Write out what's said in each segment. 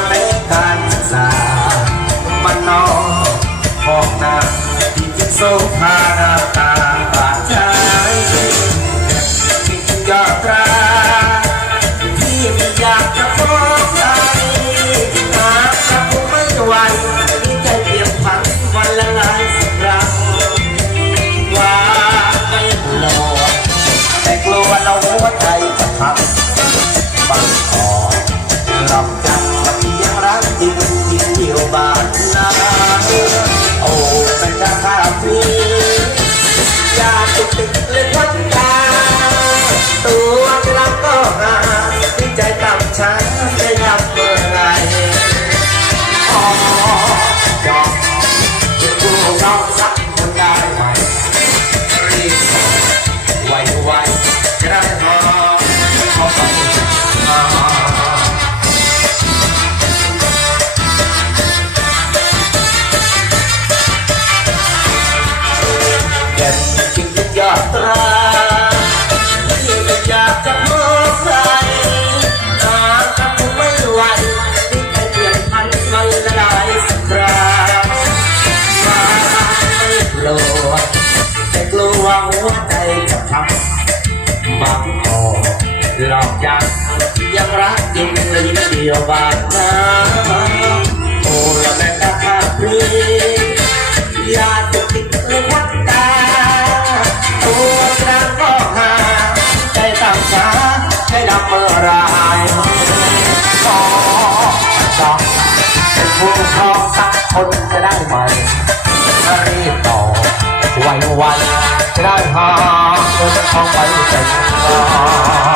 ำเร็จการศึกษามันนอนมองน้าที่จะโซภาหน้าตาียวบางนาโอ้ละแม่ตาภาพรียาติดติดลูกวัดตาตัวกลางก็หาใจต่างชาใจดำเมื่อไรสองสองเป็นผู้ครองสักคนจะได้ไหมรีบต่อวันวันจะได้หาคนทอาไปเป็นตา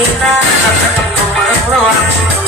Thank you.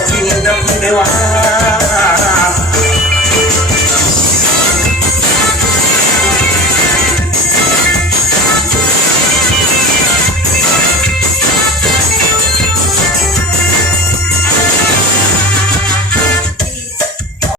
โทษทีนะพี่ได้ว่า